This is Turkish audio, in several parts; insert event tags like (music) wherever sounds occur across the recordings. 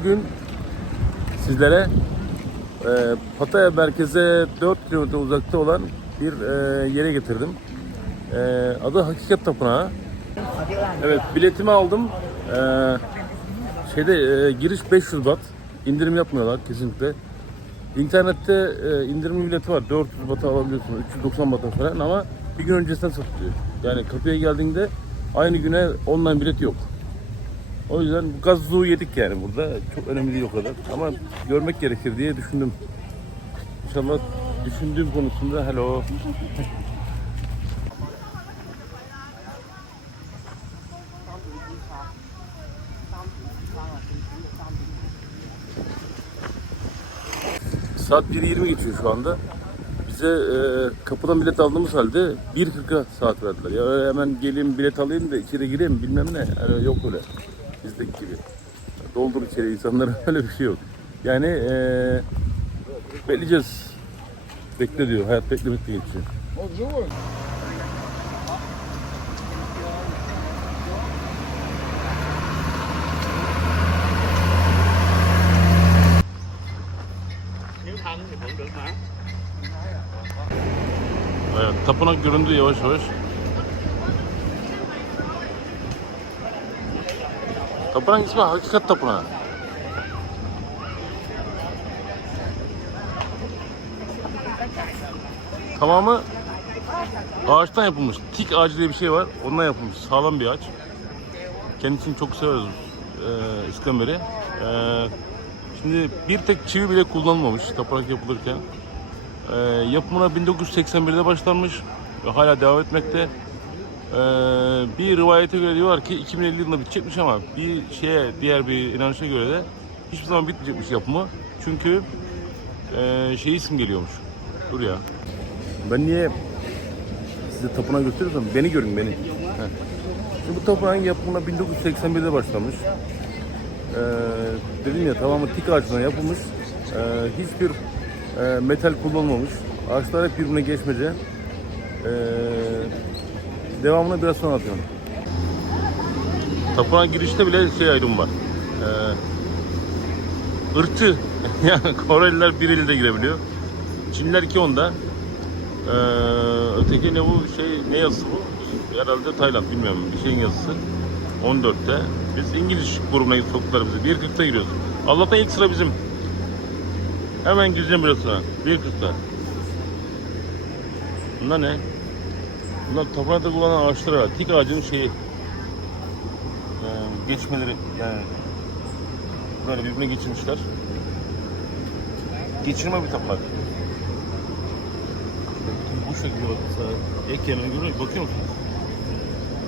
Bugün sizlere e, Pattaya merkeze 4 kilometre uzakta olan bir e, yere getirdim. E, adı Hakikat Tapınağı. Evet biletimi aldım. E, şeyde e, giriş 500 baht. İndirim yapmıyorlar kesinlikle. İnternette e, indirim bileti var. 400 bata alabiliyorsun. 390 bata falan ama bir gün öncesinden satılıyor. Yani kapıya geldiğinde aynı güne online bilet yok. O yüzden bu gazzuğu yedik yani burada. Çok önemli değil o kadar. Ama görmek gerekir diye düşündüm. İnşallah düşündüğüm konusunda hello. (laughs) Saat 1.20 geçiyor şu anda. Bize e, kapıdan bilet aldığımız halde 1.40'a saat verdiler. Ya öyle hemen geleyim bilet alayım da içeri gireyim bilmem ne. Yani yok öyle. Bizdeki gibi. Doldur içeri insanlara (laughs) öyle bir şey yok. Yani e, bekleyeceğiz. Bekle diyor. Hayat beklemekle geçiyor. Evet, tapınak göründü yavaş yavaş. Tapınak ismi Hakikat Tapınağı. Tamamı ağaçtan yapılmış. Tik ağacı diye bir şey var. Ondan yapılmış. Sağlam bir ağaç. Kendisini çok severiz e, İskamber'i. E, şimdi bir tek çivi bile kullanılmamış tapınak yapılırken. Ee, yapımına 1981'de başlanmış ve hala devam etmekte. Ee, bir rivayete göre diyorlar ki 2050 yılında bitecekmiş ama bir şeye diğer bir inanışa göre de hiçbir zaman bitmeyecekmiş yapımı. Çünkü e, şey isim geliyormuş. Dur ya. Ben niye size tapınağı gösteriyorsam beni görün beni. Heh. Şimdi bu tapınağın yapımına 1981'de başlamış. Ee, dedim ya tamamı tik ağacından yapılmış. Ee, hiçbir e, metal kullanılmamış. Ağaçlar hep birbirine geçmece. Ee, devamını biraz sonra anlatıyorum. Tapınağa girişte bile şey ayrım var. Ee, ırkçı. (laughs) yani Koreliler bir ilde girebiliyor. Çinliler iki onda. Ee, öteki ne bu şey ne yazısı bu? Herhalde Tayland bilmiyorum bir şeyin yazısı. 14'te. Biz İngiliz grubuna soktular bizi. 1.40'ta giriyoruz. Allah'tan ilk sıra bizim. Hemen gireceğim burasına. 1.40'ta. Bunlar ne? Bunlar tapınakta kullanan ağaçlar var. Tik ağacının şeyi. Ee, geçmeleri yani böyle birbirine geçirmişler. Geçirme bir tapınak. Bu şekilde bak mesela heykelini görüyor musun? Bakıyor musunuz?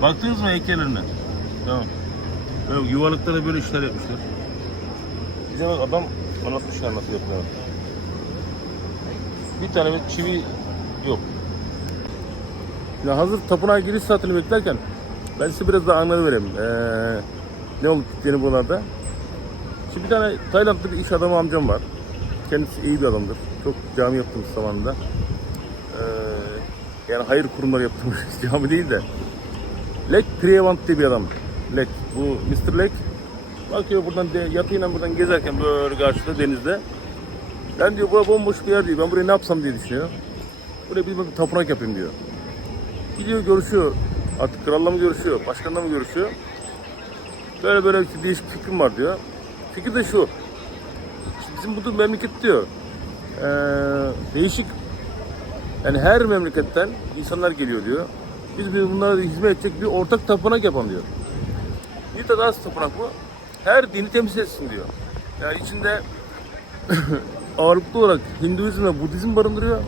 Baktınız mı heykellerine? Tamam. Böyle yuvarlıklara böyle işler yapmışlar. Bize bak adam anlatmışlar nasıl yapıldığını. Bir tane bir çivi yok. Ya hazır tapınağa giriş saatini beklerken ben size biraz daha anları vereyim. Ee, ne olup bittiğini buralarda. Şimdi bir tane Taylandlı bir iş adamı amcam var. Kendisi iyi bir adamdır. Çok cami yaptığımız zamanında. Ee, yani hayır kurumları yaptığımız (laughs) cami değil de. Lek Priyavant diye bir adam. Lek. Bu Mr. Lek bakıyor buradan yatıyla buradan gezerken böyle karşıda denizde. Ben diyor bura bomboş bir yer diyor. Ben buraya ne yapsam diye düşünüyor. Buraya bir tapınak yapayım diyor. Gidiyor görüşüyor. Artık kralla mı görüşüyor, başkanla mı görüşüyor. Böyle böyle bir değişik fikrim var diyor. Fikir de şu. Bizim bu memleket diyor. Ee, değişik yani her memleketten insanlar geliyor diyor. Biz bunlara hizmet edecek bir ortak tapınak yapalım diyor. Bir daha tapınak bu. Her dini temsil etsin diyor. Yani içinde (coughs) ağırlıklı olarak Hinduizm ve Budizm barındırıyor.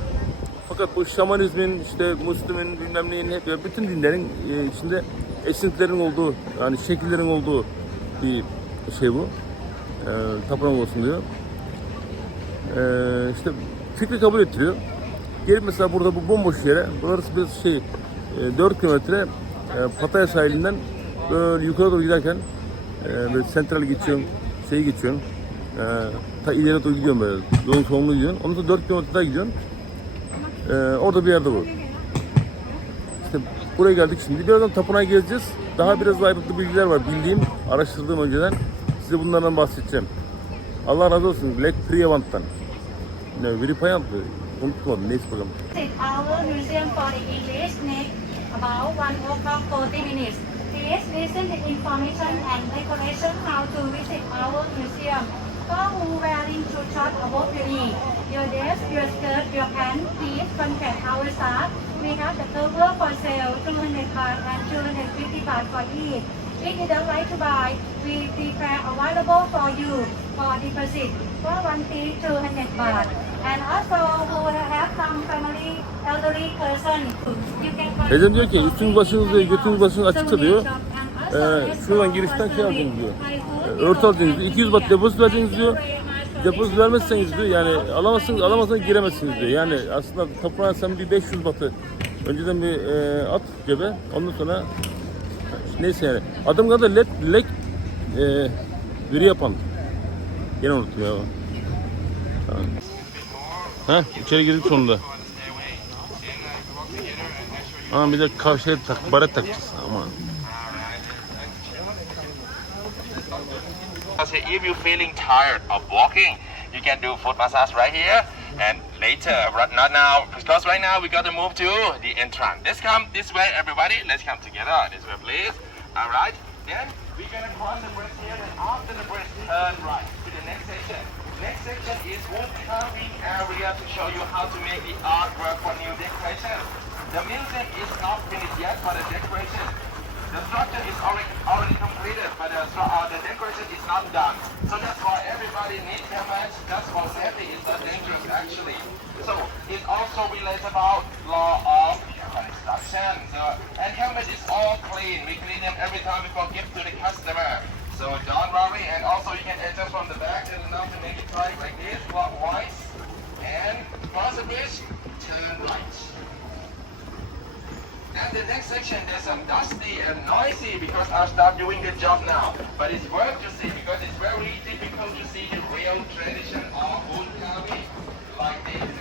Fakat bu şamanizmin, işte Müslümin, bilmem neyin hep bütün dinlerin e, içinde esintilerin olduğu, yani şekillerin olduğu bir şey bu. E, tapınak olsun diyor. E, işte fikri kabul ettiriyor. Gelip mesela burada bu bomboş yere, burası biraz şey, e, 4 kilometre e, Pattaya sahilinden böyle yukarı doğru giderken e, böyle sentrali geçiyorum, şeyi geçiyorum. E, ta ileri doğru gidiyorum böyle. Yolun sonuna gidiyorum. Ondan sonra 4 kilometre daha gidiyorum. E, orada bir yerde bu. İşte buraya geldik şimdi. Birazdan tapınağa gezeceğiz. Daha biraz ayrıntılı bilgiler var. Bildiğim, araştırdığım önceden. Size bunlardan bahsedeceğim. Allah razı olsun. Lek Priyavant'tan. Ne, Viripayant mı? Unutmadım. Neyse bakalım. Our museum for English next about 1 o'clock 40 minutes. Please listen information and decoration how to visit our museum. Who wearing shoe short above your knee, your dress, your skirt, your pants, please contact our staff. We have the cover for sale 200 baht and 250 baht for each. If you don't like to buy, we prepare available for you for deposit for one piece 200 baht. And also who have some family elderly person, you can Teyzem diyor ki üstünüz başınız diyor, götünüz başınız açıksa diyor. Ee, şuradan girişten şey alacaksınız diyor. Örtü alacaksınız diyor. 200 baht depozit vereceksiniz diyor. Depozit vermezseniz diyor yani alamazsınız alamazsanız giremezsiniz diyor. Yani aslında tapınağa sen bir 500 batı önceden bir e, at cebe ondan sonra neyse yani. Adım kadar lek lek e, biri yapan. Yine unuttum ya. Tamam. Heh, içeri girdik sonunda. Ama bir de kavşaya tak, baret takacağız. Aman. So if you're feeling tired of walking, you can do foot massage right here. And later, right, not now, because right now we got to move to the entrance. Let's come this way, everybody. Let's come together this way, please. All right. Then we're gonna cross the bridge here, and after the bridge, turn right to the next section. Next section is wood carving area to show you how to make the artwork for new decoration. The museum is not finished yet but the decoration. The structure is already already completed, but the, uh, the decoration is not done. So that's why everybody needs helmets. That's why safety. is not dangerous actually. So it also relates about law of construction. So and helmet is all clean. We clean them every time before give to the customer. So don't worry. And also you can adjust from the back and now to make it right like this, clockwise, and cross the bridge, And the next section, there's some dusty and noisy because I start doing the job now. But it's worth to see because it's very difficult to see the real tradition of carving like this.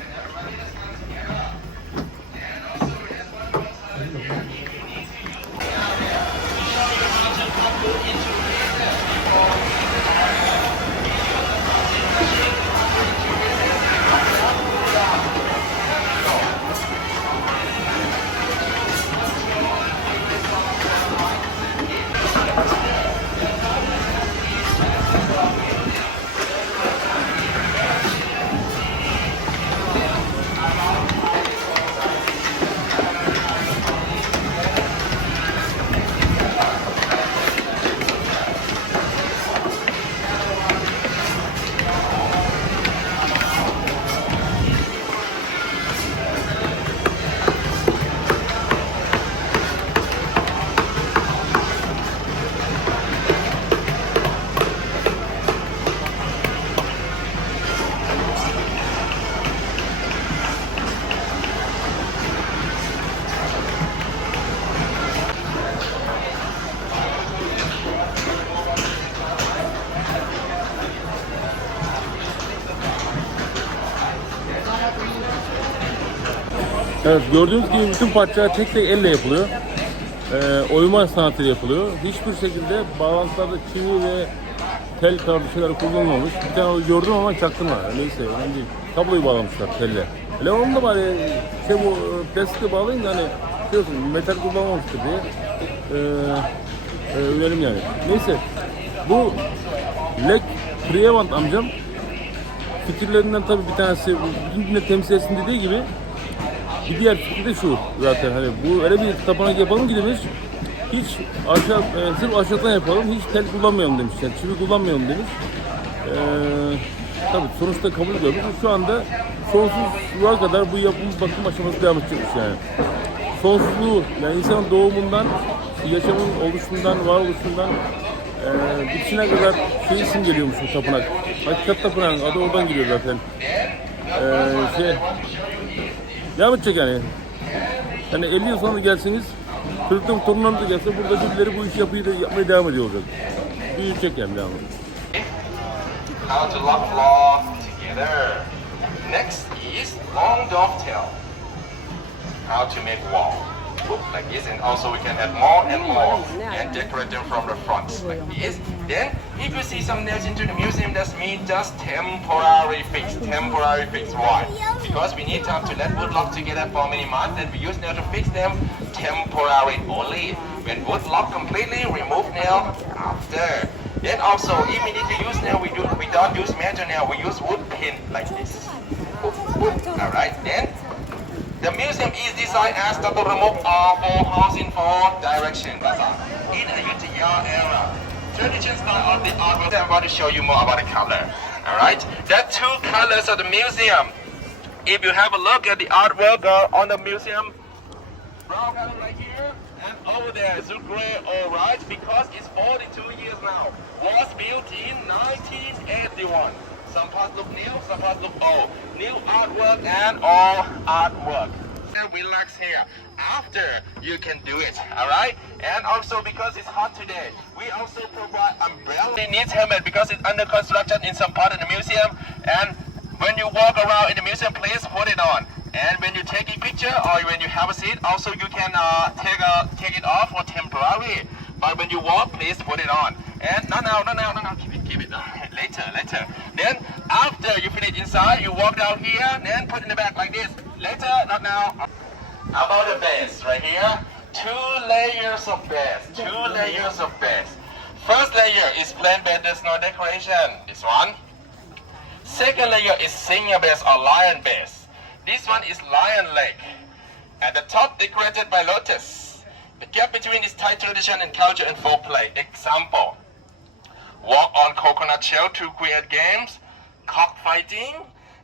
Evet gördüğünüz gibi bütün parçalar tek tek elle yapılıyor. Ee, oyma sanatıyla yapılıyor. Hiçbir şekilde bağlantılarda çivi ve tel tarzı şeyler kullanılmamış. Bir tane gördüm ama çaktırma. Neyse önemli değil. Kabloyu bağlamışlar telle. Hele onu da bari şey bu e, plastiğe bağlayın hani olsun metal kullanmamıştır diye. Ee, e, önerim yani. Neyse bu Lek Priyevant amcam fikirlerinden tabii bir tanesi bütün temsil etsin dediği gibi bir diğer fikri de şu zaten hani bu öyle bir tapınak yapalım ki demiş hiç aşağı e, sırf aşağıdan yapalım hiç tel kullanmayalım demiş yani çivi kullanmayalım demiş. Ee, tabii sonuçta kabul görmüş. Şu anda sonsuzluğa kadar bu yapım bakım aşaması devam edecekmiş yani. Sonsuzluğu yani insanın doğumundan yaşamın oluşundan, varoluşundan e, bitişine kadar şey isim geliyormuş bu tapınak. Hakikat tapınağın adı oradan geliyor zaten. Ee, şey Devam edecek yani. Yani 50 yıl sonra gelseniz, çocuklarım torunlarım da gelse burada birileri bu işi yapıyı da yapmaya devam ediyor olacak. Büyüyecek yani devamlı. how to lock floor together. Next is long dovetail. How to make wall. Whoop, like this, and also we can add more and more and decorate them from the front like this. Then if you see some nails into the museum, that's mean just temporary fix. Temporary fix. Why? Because we need time to let wood lock together for many months, and we use nail to fix them temporary only. When wood lock completely, remove nail after. Then also, if we need to use nail, we do we don't use major nail. We use wood pin like this. All right. Then the museum is designed as to remove all four halves in four directions. That's. In the Yuttaya era, tradition of the artwork. I'm about to show you more about the color. All right. There are two colors of the museum. If you have a look at the artwork uh, on the museum, brown color right here, and over there is gray. All right, because it's 42 years now. Was built in 1981. Some parts look new, some parts look old. New artwork and all artwork. Relax here. After you can do it, all right? And also because it's hot today, we also provide umbrella. It needs helmet because it's under construction in some part of the museum. And when you walk around in the museum, please put it on. And when you take a picture or when you have a seat, also you can uh, take a, take it off for temporary. But when you walk, please put it on. And no, no, no, no, no, no, keep it, keep it. (laughs) later, later. Then after you finish inside, you walk down here, then put in the back like this. Later, not now. About the base right here, two layers of base, two layers of base. First layer is plain base, there's no decoration. This one. Second layer is senior base or lion base. This one is lion leg. At the top decorated by lotus. The gap between is Thai tradition and culture and foreplay. Example. Walk on coconut shell to create games, cockfighting,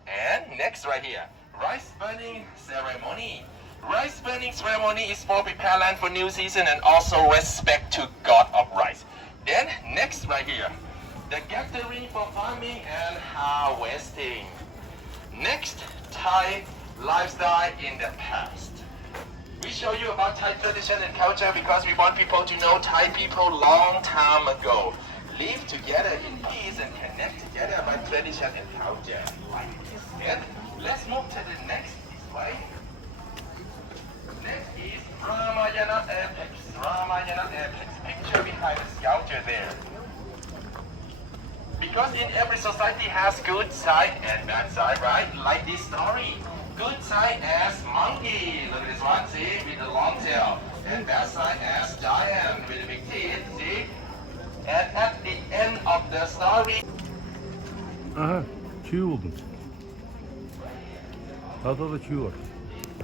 and next right here, rice burning ceremony. Rice burning ceremony is for prepare land for new season and also respect to God of rice. Then next right here, the gathering for farming and harvesting. Next, Thai lifestyle in the past. We show you about Thai tradition and culture because we want people to know Thai people long time ago live together in peace and connect together by tradition and culture. Like this. And let's move to the next display. Next is Ramayana Apex. Ramayana Apex. Picture behind the sculpture there. Because in every society has good side and bad side, right? Like this story. Good side as monkey, look at this one, see, with the long tail. And bad side as giant with the big teeth, see? And at the end of the story, Uh-huh. Two of çiğ buldum. Tahtada çiğ var.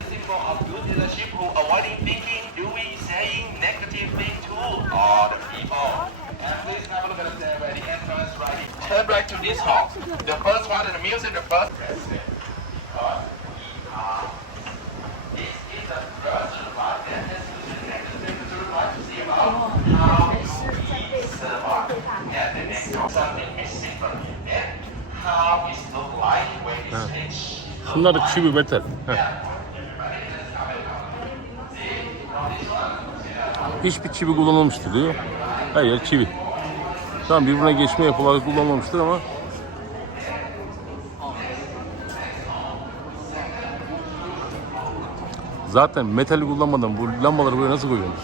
Symbol of good leadership who are avoiding thinking, doing, saying negative thing to all the people. And please have a look at the stairway, the entrance right. Turn back to this hall. The first one in the museum, the first. Uh, This is the first one that has the next thing to see about how we survive. And the next one, something from here. And how it look like when it's finished. Şunlar da çivi metal. Heh. Hiçbir çivi kullanılmamıştır diyor. Her yer çivi. Tamam birbirine geçme yapıları kullanılmamıştır ama Zaten metali kullanmadan bu lambaları buraya nasıl koyuyorsunuz?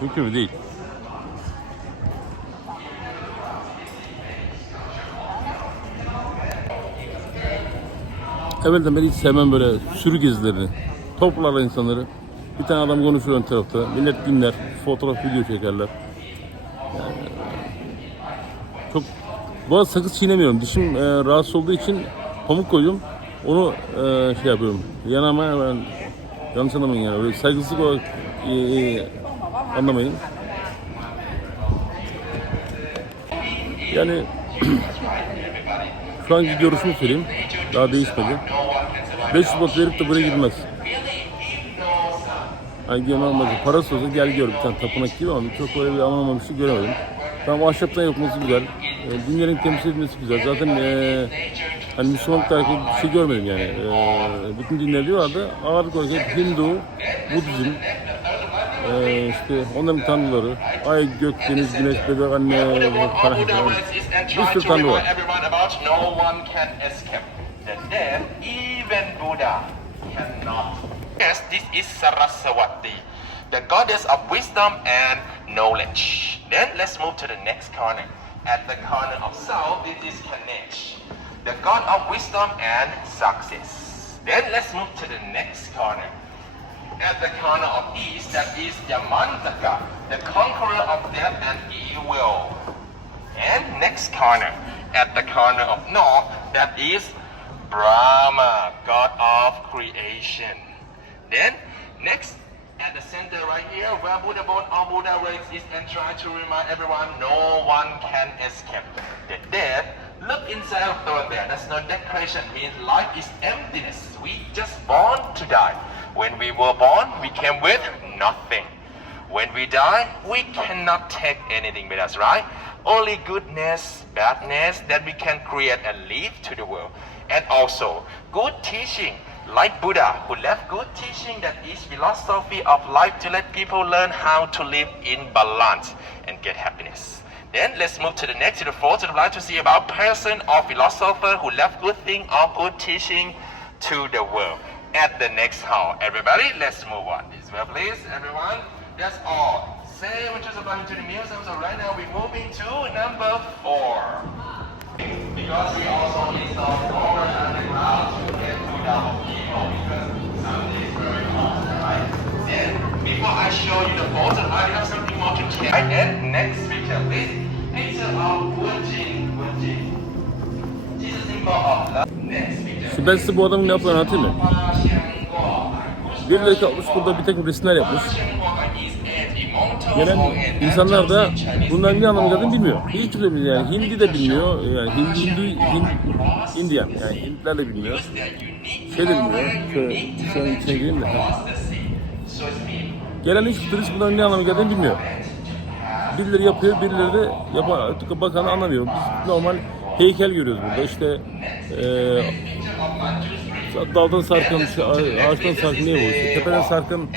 Mümkün mü? Değil. Evvelden beri hiç sevmem böyle sürü gezilerini. Toplarlar insanları. Bir tane adam konuşuyor ön tarafta. Millet dinler. Fotoğraf, video çekerler. Yani, çok... Bu arada sakız çiğnemiyorum. Dişim e, rahatsız olduğu için pamuk koyuyorum. Onu e, şey yapıyorum. Yanama ben yanlış anlamayın yani. Öyle saygısızlık olarak e, e, anlamayın. Yani (clears throat) şu anki görüşümü söyleyeyim. Daha değişmedi. 500 bot verip de buraya girmez. Hani gel olmadı. Parası olsa gel gör bir tane tapınak gibi ama çok böyle bir anlamamış bir şey göremedim. Tamam ahşaptan yapılması güzel. E, dinlerin temsil edilmesi güzel. Zaten e, hani Müslümanlık tarihinde bir şey görmedim yani. E, bütün dinler diyorlardı. Ağırlık olarak hep Hindu, Budizm, e, işte onların tanrıları, ay, gök, deniz, güneş, bebek, anne, falan. Bir sürü tanrı var. even Buddha, cannot. Yes, this is Saraswati, the goddess of wisdom and knowledge. Then let's move to the next corner. At the corner of south, this is Ganesh, the god of wisdom and success. Then let's move to the next corner. At the corner of east, that is Yamantaka, the conqueror of death and evil. And next corner, at the corner of north, that is Brahma, god of creation. Then, next, at the center right here, where Buddha born or Buddha raised is and try to remind everyone no one can escape the death. Look inside of the there. There's no decoration. Means life is emptiness. We just born to die. When we were born, we came with nothing. When we die, we cannot take anything with us, right? Only goodness, badness that we can create and leave to the world. And also, good teaching, like Buddha, who left good teaching that is philosophy of life to let people learn how to live in balance and get happiness. Then let's move to the next, to the fourth, to the life to see about person or philosopher who left good thing or good teaching to the world. At the next hall, everybody, let's move on this way, please, everyone. That's all. Say which is about to the museum. So right now we're moving to number four. Because we also need install over underground Şimdi ben size bu adamın ne yaptığını anlatayım mı? Birileri kalkmış burada bir takım resimler yapmış. Gelen insanlar da bunların ne anlamı geldiğini bilmiyor. Hiç kimse bilmiyor yani. Hindi de bilmiyor. Yani Hindi, Hindi, Hindi, Indian. Yani Hintliler de bilmiyor. Şey de bilmiyor. Şöyle, şu an içine gireyim de. Ha. Gelen hiç turist bunların ne anlamı geldiğini bilmiyor. Birileri yapıyor, birileri de yapan, bakan anlamıyor. Biz normal heykel görüyoruz burada. İşte eee daldan sarkılmış, ağaçtan sarkın ne bu? İşte tepeden sarkın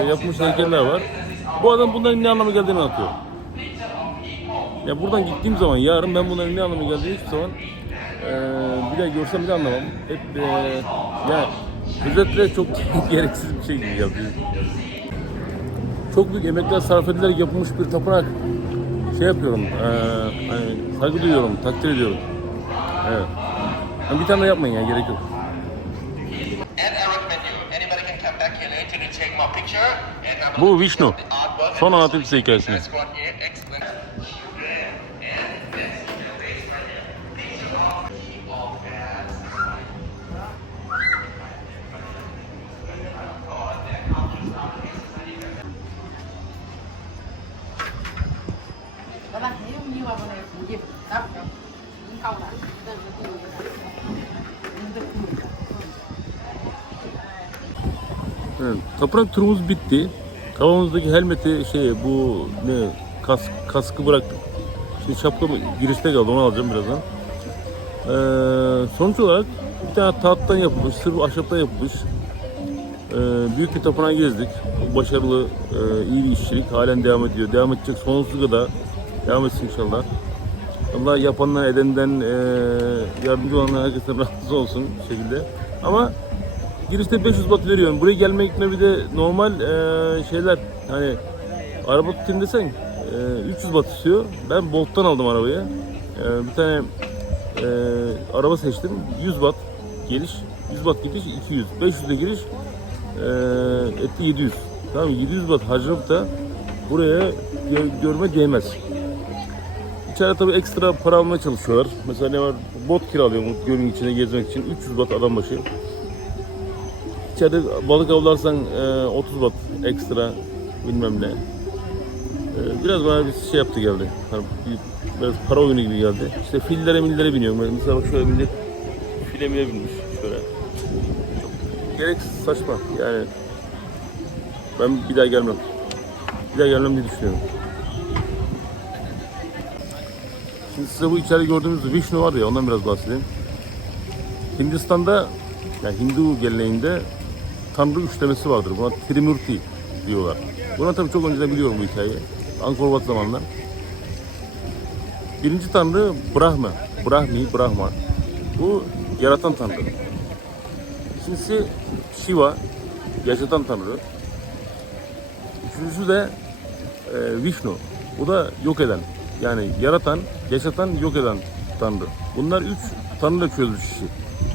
e, yapılmış heykeller var. Bu adam bunların ne anlama geldiğini anlatıyor. Ya buradan gittiğim zaman yarın ben bunların ne anlama geldiğini hiçbir zaman e, bir daha görsem bile anlamam. Hep e, ya özetle çok (laughs) gereksiz bir şey gibi yapıyor. Çok büyük emekler sarf edilerek yapılmış bir tapınak şey yapıyorum, e, hani saygı duyuyorum, takdir ediyorum. Evet. Yani bir tane yapmayın ya gerek yok. Bu Vishnu. Son anlatayım size hikayesini. Tapınak turumuz bitti. Kafamızdaki helmeti şey bu ne kas, kaskı bıraktık. Şimdi şapka girişte kaldı onu alacağım birazdan. Ee, sonuç olarak bir tane tahttan yapılmış, sırf ahşaptan yapılmış ee, büyük bir tapınağı gezdik. Başarılı, e, iyi bir işçilik halen devam ediyor. Devam edecek sonsuza kadar devam etsin inşallah. Allah yapanlar edenden e, yardımcı olanlar herkesten (laughs) razı olsun şekilde. Ama girişte 500 bat veriyorum. Buraya gelme gitme bir de normal e, şeyler hani araba tutayım desen e, 300 bat istiyor. Ben Bolt'tan aldım arabayı. E, bir tane e, araba seçtim. 100 bat geliş, 100 bat gidiş 200. 500 de giriş e, etti 700. Tamam mı? 700 bat harcanıp da buraya gö- görme değmez. İçeride tabii ekstra para almaya çalışıyorlar. Mesela ne var? Bot kiralıyorum gölün içine gezmek için. 300 bat adam başı. İçeride balık avlarsan e, 30 watt ekstra bilmem ne. E, biraz bana bir şey yaptı geldi. Hani bir- biraz para oyunu gibi geldi. İşte fillere millere biniyorum. Ben mesela bak şöyle millet file mile binmiş şöyle. Çok gereksiz saçma yani. Ben bir daha gelmem. Bir daha gelmem diye düşünüyorum. Şimdi size bu içeride gördüğünüz Vishnu var ya ondan biraz bahsedeyim. Hindistan'da yani Hindu geleneğinde Tanrı üçlemesi vardır. Buna Trimurti diyorlar. Buna tabii çok önceden biliyorum bu hikayeyi. Angkor Wat zamanlar. Birinci Tanrı Brahma. Brahmi, Brahma. Bu yaratan Tanrı. İkincisi Shiva, yaşatan Tanrı. Üçüncüsü de e, Vishnu. Bu da yok eden Yani yaratan, yaşatan, yok eden Tanrı. Bunlar üç Tanrı'yla çözmüş işi.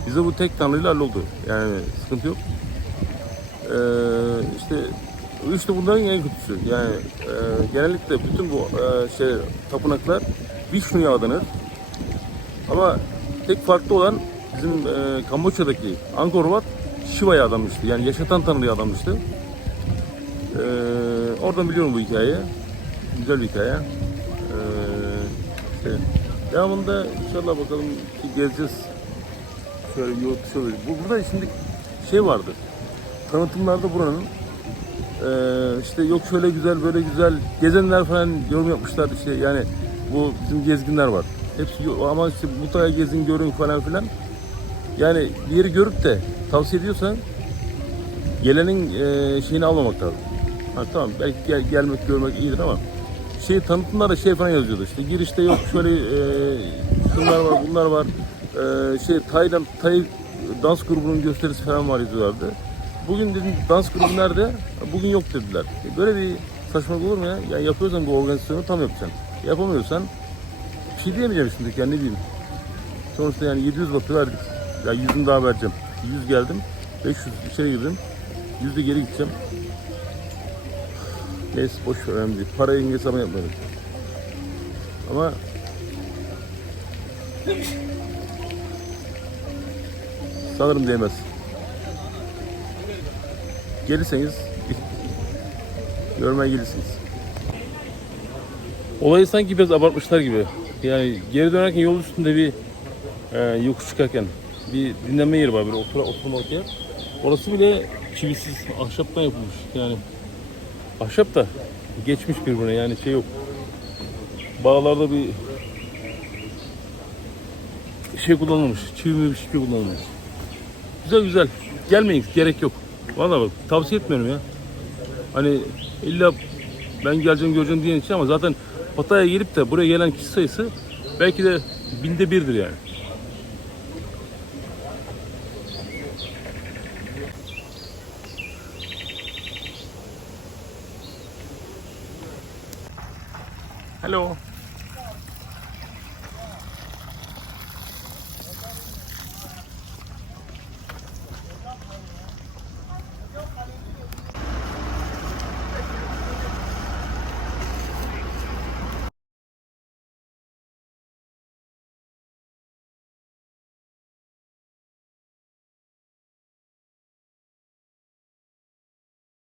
Bize bu tek Tanrı'yla halloldu. Yani sıkıntı yok. Ee, işte işte bunların en kötüsü. Yani e, genellikle bütün bu e, şey tapınaklar Vishnu'ya adanır. Ama tek farklı olan bizim e, Kamboçya'daki Angkor Wat Shiva'ya adanmıştı. Yani yaşatan Tanrı'ya adanmıştı. Ee, oradan biliyorum bu hikayeyi. Güzel bir hikaye. Ee, işte devamında inşallah bakalım ki gezeceğiz. Şöyle yurt şöyle. Bu, burada şimdi şey vardı. Tanıtımlarda buranın ee, işte yok şöyle güzel böyle güzel gezenler falan yorum yapmışlar işte yani bu bizim gezginler var. Hepsi ama işte mutlaka gezin görün falan filan. Yani bir yeri görüp de tavsiye ediyorsan gelenin e, şeyini almamak lazım. Ha, tamam belki gel, gelmek görmek iyidir ama şey tanıtımlarda şey falan yazıyordu işte girişte yok şöyle e, şunlar var bunlar var e, şey Tayland Tay dans grubunun gösterisi falan var yazıyorlardı. Bugün dedim dans grubu nerede? Bugün yok dediler. E, Böyle bir saçmalık olur mu ya? Yani yapıyorsan bu organizasyonu tam yapacaksın. Yapamıyorsan bir şey diyemeyeceğim şimdi yani ne diyeyim. Sonuçta yani 700 batı verdik. Ya 100'ünü daha vereceğim. 100 geldim. 500 içeri girdim. 100 de geri gideceğim. Neyse boş ver önemli değil. Parayı hesabı yapmadım. Ama sanırım değmez. Gelirseniz (laughs) görmeye gelirsiniz. Olayı sanki biraz abartmışlar gibi. Yani geri dönerken yol üstünde bir e, yokuş çıkarken bir dinlenme yeri var böyle otur, oturmalık yer. Orası bile çivisiz ahşaptan yapılmış. Yani ahşap da geçmiş birbirine yani şey yok. Bağlarda bir şey kullanılmış. Çivi bir şey kullanılmış. Güzel güzel. Gelmeyin gerek yok. Vallahi bak tavsiye etmiyorum ya. Hani illa ben geleceğim göreceğim diyen için ama zaten Pattaya'ya gelip de buraya gelen kişi sayısı belki de binde birdir yani. Hello.